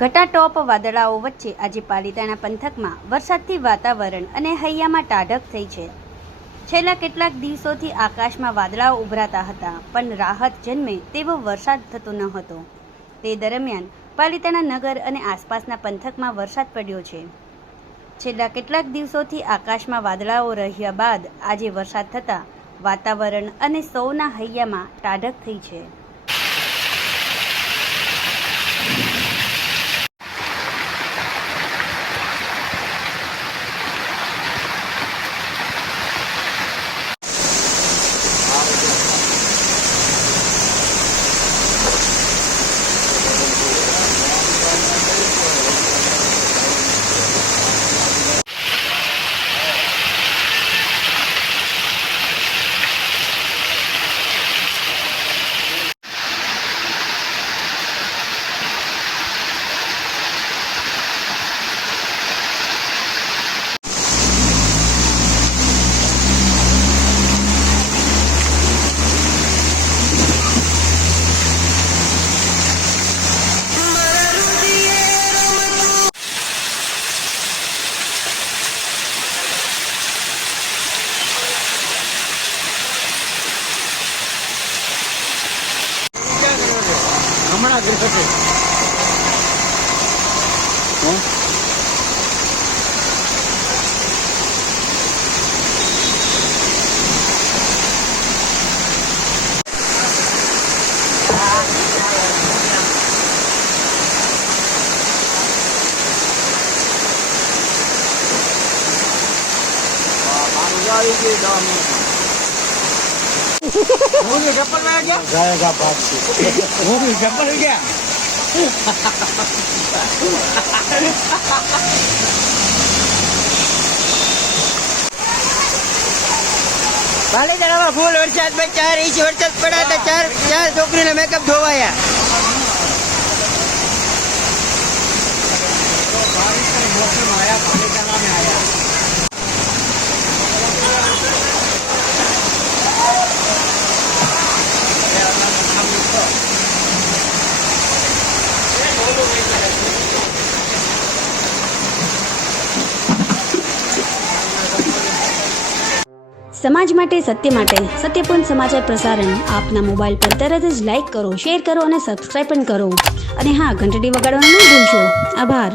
ઘટાટોપ વાદળાઓ વચ્ચે આજે પાલિતાણા પંથકમાં વરસાદથી વાતાવરણ અને હૈયામાં ટાઢક થઈ છે। છેલ્લા કેટલાક દિવસોથી આકાશમાં વાદળાઓ ઉભરાતા હતા, પણ રાહત જન્મે તેવો વરસાદ થતો ન હતો। તે દરમિયાન પાલિતાણા નગર અને આસપાસના પંથકમાં વરસાદ પડ્યો છે। છેલ્લા કેટલાક દિવસોથી આકાશમાં વાદળાઓ રહ્યા બાદ આજે વરસાદ થતાં વાતાવરણ અને સૌના હૈયામાં ટાઢક થઈ છે। हमारा घर से चप्पल में क्या जाएगा बात से वो भी चप्पल में क्या पालिताणाમાં ફૂલ વરસાદમાં 4 ઇંચ વરસાદ પડ્યા હતા। ચાર છોકરીને મેકઅપ ધોવાયા। बारिश का मौसम आया, पालिताणा में आया। સમાજ માટે સત્ય માટે સત્યપૂર્ણ સમાચાર પ્રસારણ આપના મોબાઈલ પર તરત જ લાઈક કરો, શેર કરો અને સબસ્ક્રાઈબ પણ કરો। અને હા, ઘંટડી વગાડવાનું ન ભૂલશો। આભાર।